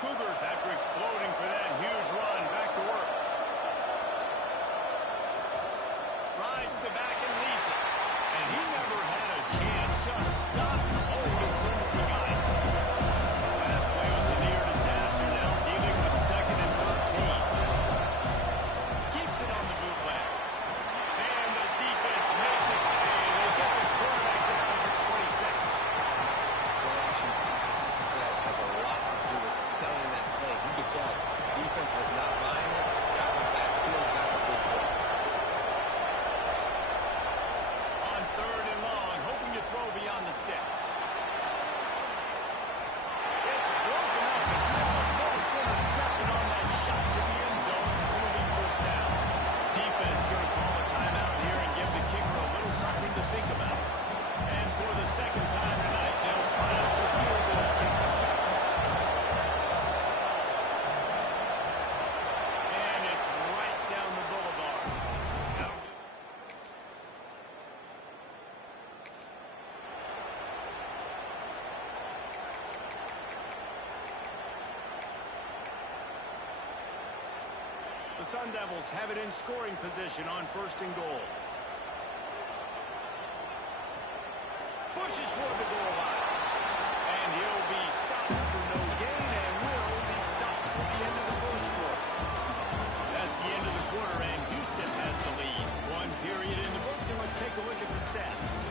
Cougars, after exploding for that huge run, back to work. Rides the back and leads it. And he never had a chance, just stopped cold as soon as he got it. Last play was a near disaster, now dealing with 2nd and 13. Keeps it on the bootleg. And the defense makes it pay. They get the quarterback down for 20 seconds. Play-action pass success has a lot to do with selling that fake. You could tell defense was not buying it. Got the backfield, got the big play. On 3rd and long, hoping to throw beyond the sticks. It's broken up. Almost intercepted on that shot to the end zone. Moving 4th down. Defense going to call a timeout here and give the kicker a little something to think about. And for the 2nd time tonight, they'll try out the field goal kicker. And it's right down the boulevard. Now, the Sun Devils have it in scoring position on 1st and goal. Pushes for the goal line. And he'll be stopped for no gain and will be stopped for the end of the 1st quarter. That's the end of the quarter, and Houston has the lead. 1 period in the books, and let's take a look at the stats.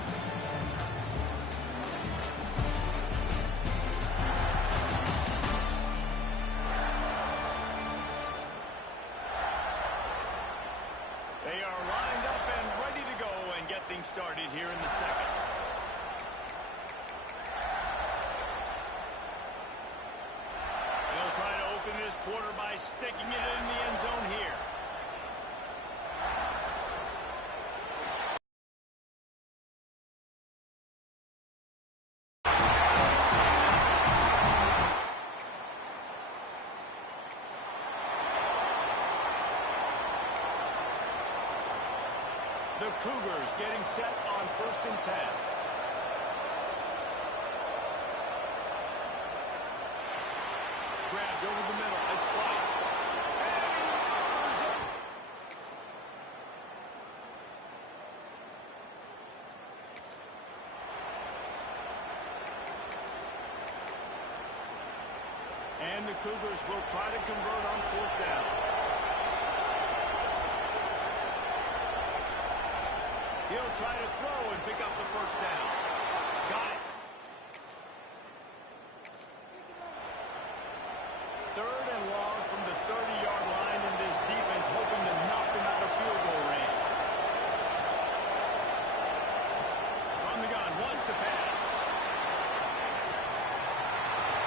They are lined up and ready to go and get things started here in the 2nd. They'll try to open this quarter by sticking it in the end zone here. The Cougars getting set on 1st and 10. Grabbed over the middle. It's White. And he runs it. And the Cougars will try to convert on 4th down. He'll try to throw and pick up the 1st down. Got it. 3rd and long from the 30-yard line, and this defense hoping to knock them out of field goal range. From the gun, wants to pass.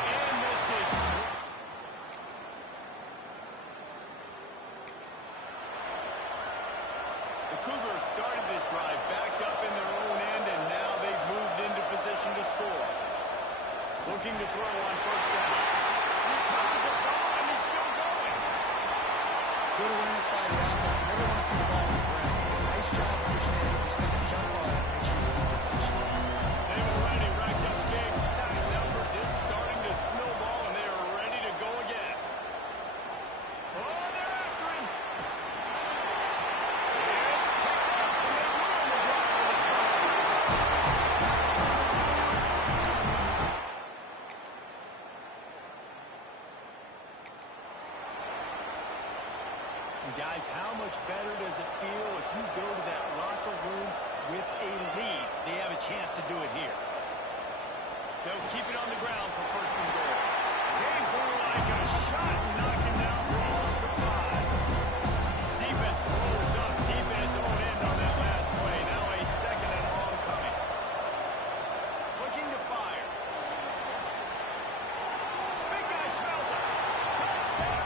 And this is... The Cougars started this drive backed up in their own end, and now they've moved into position to score. Looking to throw on 1st down. Recovers the ball, and he's still going. Good awareness by the offense. You never want to see the ball on the ground. Nice job understanding. Just got to jump on it and make sure you win possession. They've already racked up big sack numbers. It's starting to snowball, and they are ready to go again. Oh, they're after him. Guys, how much better does it feel if you go to that locker room with a lead? They have a chance to do it here. They'll keep it on the ground for 1st and goal. Game for like a shot, and knock him down for a loss of 5. Defense throws up deep in its own end on that last play. Now a 2nd and long coming. Looking to fire. Big guy smells it. Touchdown.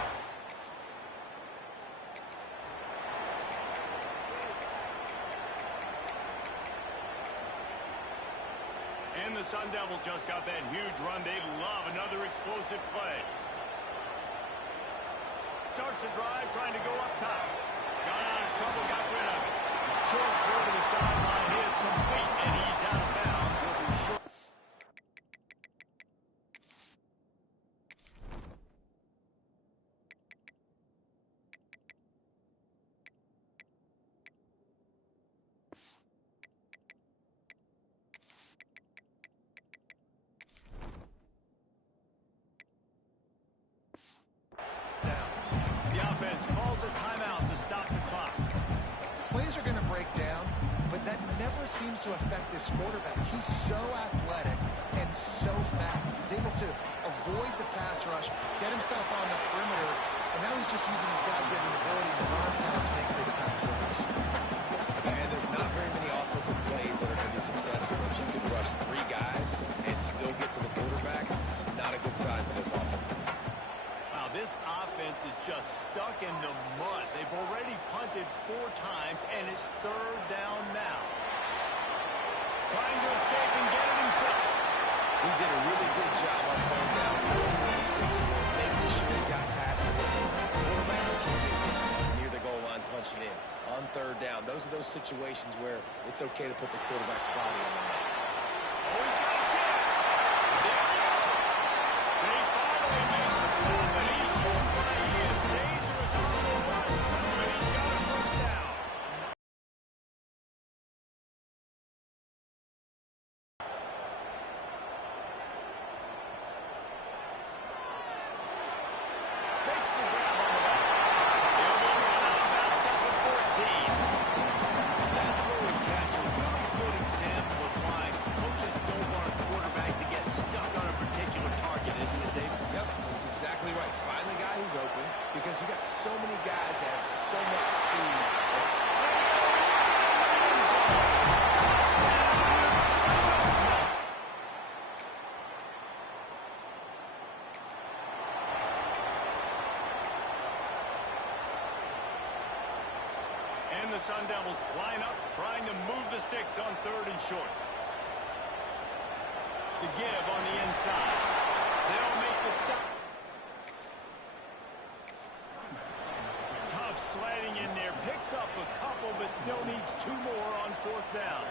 And the Sun Devils just got that huge run. They love another explosive play. Starts a drive, trying to go up top. Got out of trouble, got rid of it. Short throw to the sideline is complete, and he's out of bounds. He'll be short. plays are going to break down, but that never seems to affect this quarterback. He's so athletic and so fast. He's able to avoid the pass rush, get himself on the perimeter, and now he's just using his God-given ability and his arm talent to make big-time throws. And there's not very many offensive plays that are going to be successful. If you can rush 3 guys and still get to the quarterback, it's not a good sign for this offensive line. Wow, this offense is just stuck in the mud. They've already punted 4 times, and it's 3rd down now. Trying to escape and get it himself. He did a really good job on 3rd down, pulling the sticks away, making sure he got past it. Listen, quarterbacks can get near the goal line punching in. On 3rd down, those are those situations where it's okay to put the quarterback's body on the line. Oh, he's got a chance. There we go. They finally make the stop, but he shows why he is dangerous on the run, too, and he's got a 1st down. Makes the grab on the back. He'll be run out of bounds at the 14. That throw and catch, a really good example of why coaches don't want a quarterback to get stuck on a particular target, isn't it, Dave? Yep, that's exactly right. Find the guy who's open, because you got so many guys that have so much speed. And the Sun Devils line up, trying to move the sticks on 3rd and short. The give on the inside. They'll make the stop. Tough sliding in there. Picks up a couple, but still needs 2 more on 4th down.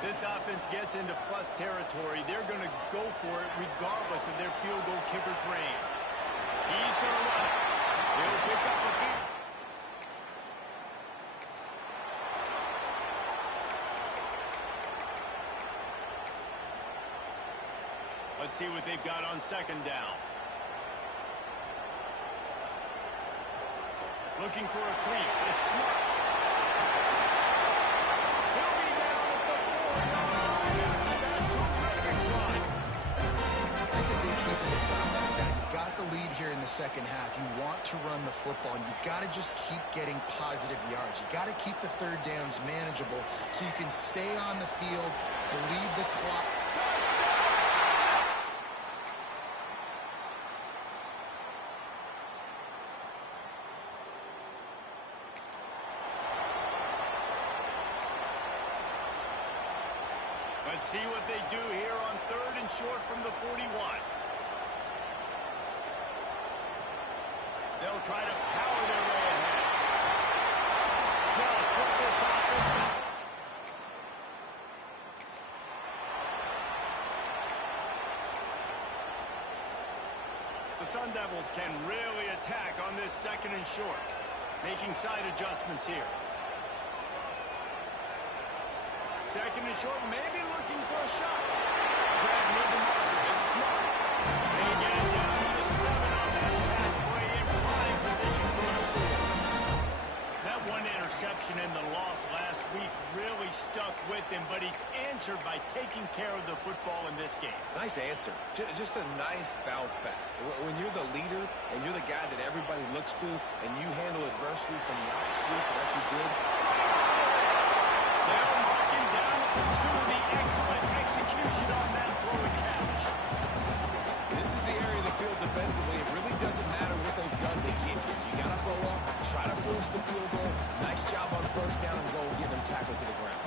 This offense gets into plus territory. They're going to go for it regardless of their field goal kicker's range. He's going to run it. He'll pick up a few. Let's see what they've got on 2nd down. Looking for a crease. It's Smart. He'll be down at the 4-yard line after that terrific run. That's a good key for this offense. Now, you've got the lead here in the 2nd half. You want to run the football, and you got to just keep getting positive yards. You got to keep the 3rd downs manageable so you can stay on the field, bleed the clock. Let's see what they do here on 3rd and short from the 41. They'll try to power their way ahead. Just put this offense. The Sun Devils can really attack on this 2nd and short, making side adjustments here. 2nd and short, maybe looking for a shot. Grab near the marker. It's Smart. They get it down to the 7 on that pass play in prime position for a score. That 1 interception and the loss last week really stuck with him, but he's answered by taking care of the football in this game. Nice answer. Just a nice bounce back. When you're the leader and you're the guy that everybody looks to and you handle adversity from last week like you did. They'll mark him down at the 2. The excellent execution on that throw and catch. This is the area of the field defensively. It really doesn't matter what they've done to get here. You got to throw up, try to force the field goal. Nice job on 1st down and goal, getting them tackled to the ground.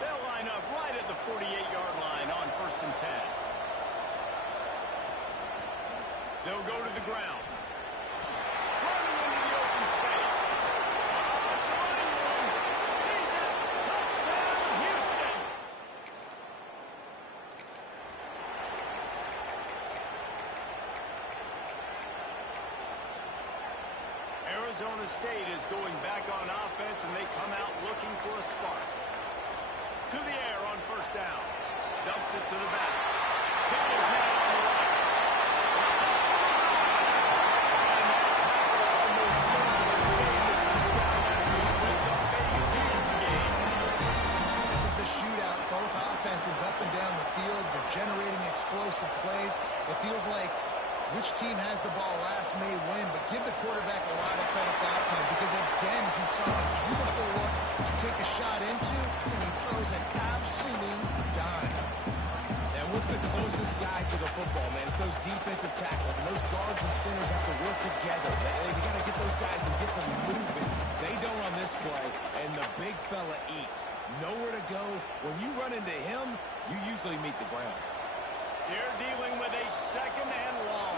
They'll line up right at the 48-yard line on 1st and 10. They'll go to the ground. Running into the open space. Oh, it's a running one. He's in. Touchdown, Houston. Arizona State is going back on offense, and they come out looking for a spark. To the air on first down. Dumps it to the back. Got his man on the right. And that tackle almost certainly saved the touchdown after he ripped up a huge game. This is a shootout. Both offenses up and down the field. They're generating explosive plays. It feels like which team has the ball last may win, but give the quarterback a lot of credit that time because, again, he saw a beautiful look to take a shot into, and he throws an absolute dime. And what's the closest guy to the football, man? It's those defensive tackles, and those guards and centers have to work together. They got to get those guys and get some movement. They don't on this play, and the big fella eats. Nowhere to go. When you run into him, you usually meet the ground. You're dealing with a second and long.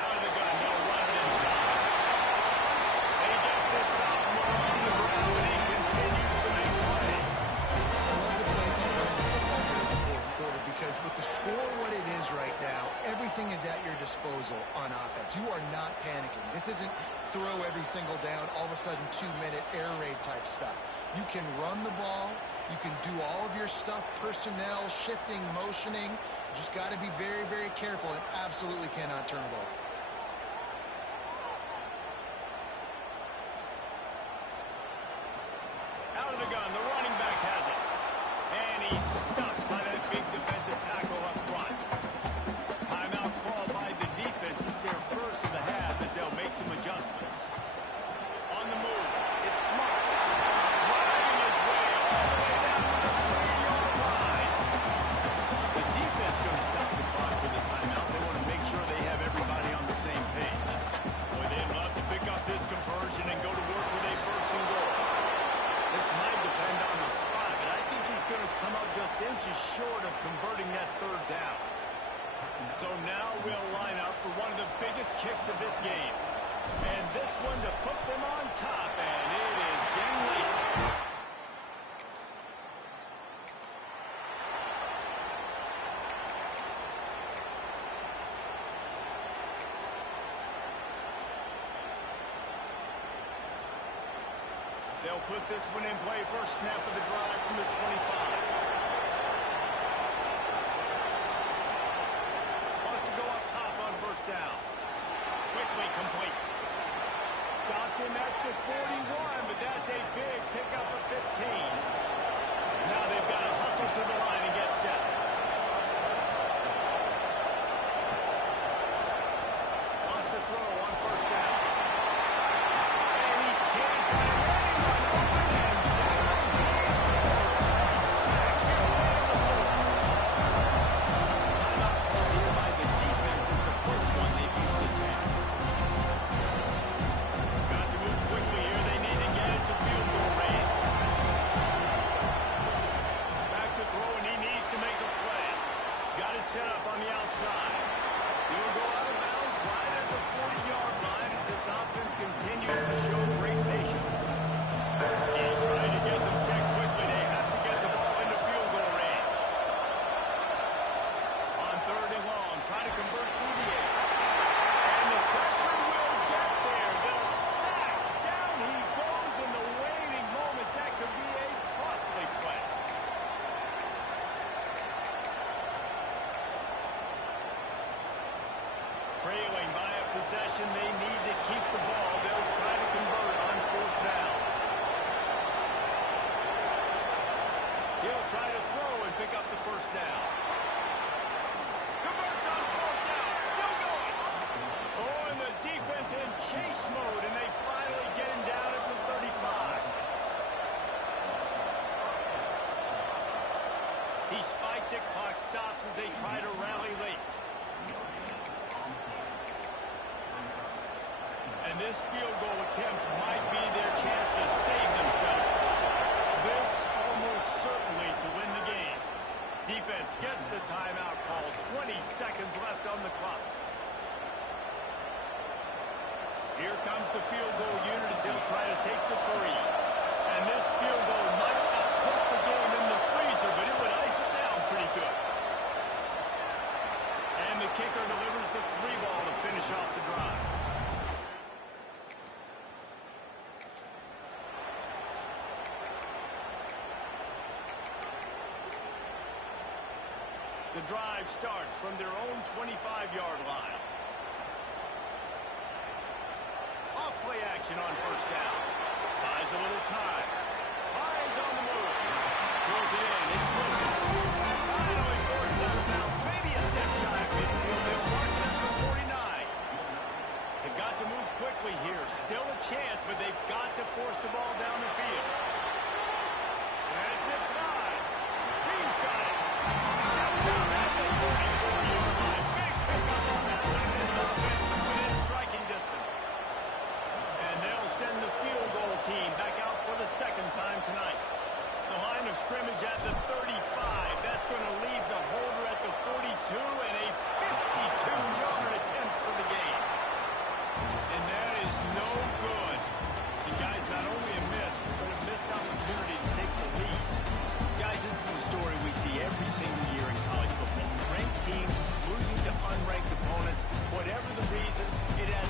Out of the gun, they'll run it inside. They get this sophomore on the ground, and he continues to make plays. I love the play call running the football here in the fourth quarter because with the score what it is right now, everything is at your disposal on offense. You are not panicking. This isn't throw every single down, all of a sudden 2-minute air raid type stuff. You can run the ball. You can do all of your stuff, personnel, shifting, motioning. You just got to be very, very careful and absolutely cannot turn it over. Out of the gun, the running back has it. And he's stuffed by that big defensive tackle up front. Timeout called by the defense. It's their first of the half as they'll make some adjustments. On the move, it's Smart. Driving his way all the way down to the 3-yard line. The defense going to stop the clock with the timeout. They want to make sure they have everybody on the same page. Boy, they'd love to pick up this conversion and go to work with a first and goal. This might depend on the spot, but I think he's going to come up just inches short of converting that third down. So now we'll line up for one of the biggest kicks of this game. And this one to put them on top, and it is getting late. They'll put this one in play. First snap of the drive from the 25. Wants to go up top on first down. Quickly complete. Stopped him at the 41, but that's a big pickup of 15. Now they've got to hustle to the line and get set. Wants to throw on first down. And he can't find anyone open, and down he goes. A sack here away on the board. Timeout called here by the defense is the first one they've used this half. Got to move quickly here. They need to get it to field goal range. Back to throw, and he needs to make a play. Got it set up on the outside. He'll go out of bounds right at the 40-yard line as this offense continues to show great patience. He's trying to get them set quickly. They have to get the ball into field goal range. On third and long, try to convert through the air. And the pressure will get there. The sack. Down he goes in the waning moments. That could be a costly play. Trailing by a possession, they need to keep the ball. They'll try to convert on fourth down. He'll try to throw and pick up the first down. Converts on fourth down. Still going. Oh, and the defense in chase mode, and they finally get him down at the 35. He spikes it. Clock stops as they try to rally late. And this field goal attempt might be their chance to save themselves. This almost certainly to win the game. Defense gets the timeout call. 20 seconds left on the clock. Here comes the field goal unit as they'll try to take the 3. And this field goal might not put the game in the freezer, but it would ice it down pretty good. And the kicker delivers the 3 ball to finish off the drive. The drive starts from their own 25-yard line. Off play action on first down. Buys a little time. Hines on the move. Pulls it in. It's broken. Finally forced out of bounds. Maybe a step shy of midfield. They'll mark it up to 49. They've got to move quickly here. Still a chance, but they've got to force the ball down the field. That's it, 5. He's got it. Steps out at the 44-yard line. Big pickup on that one. This offense within striking distance. And they'll send the field goal team back out for the second time tonight. The line of scrimmage at the 35. That's going to leave the holder at the 42 and a 52-yard attempt for the game. And that is no good. And guys, not only a miss, but a missed opportunity to take the lead. Guys, this is a story we see every single year in college football. Ranked teams losing to unranked opponents. Whatever the reason, it has